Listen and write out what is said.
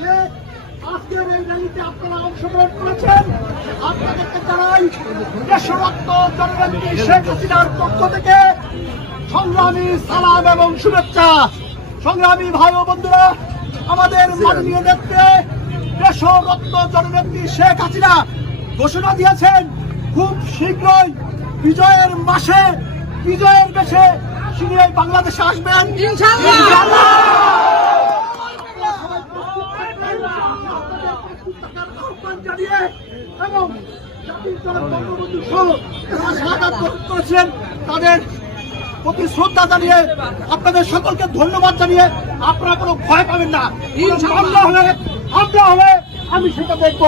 উপলক্ষে আজকের এই র্যালিতে আপনারা অংশগ্রহণ করেছেন। আপনাদেরকে জানাই দেশরত্ন জননেত্রী শেখ হাসিনার পক্ষ থেকে সংগ্রামী সালাম এবং শুভেচ্ছা। সংগ্রামী ভাই ও বন্ধুরা, আমাদের মাননীয় নেত্রী দেশরত্ন জননেত্রী শেখ হাসিনা ঘোষণা দিয়েছেন খুব শীঘ্রই বিজয়ের মাসে বিজয়ের বেশে তিনি এই বাংলাদেশে আসবেন ইনশাআল্লাহ। জানিয়ে এবং জাতির জনক বঙ্গবন্ধু সহ যারা শাহাদাত বরণ করেছেন তাদের প্রতি শ্রদ্ধা জানিয়ে আপনাদের সকলকে ধন্যবাদ জানিয়ে আপনারা কোনো ভয় পাবেন না। আমরা হলে আমি সেটা দেখবো।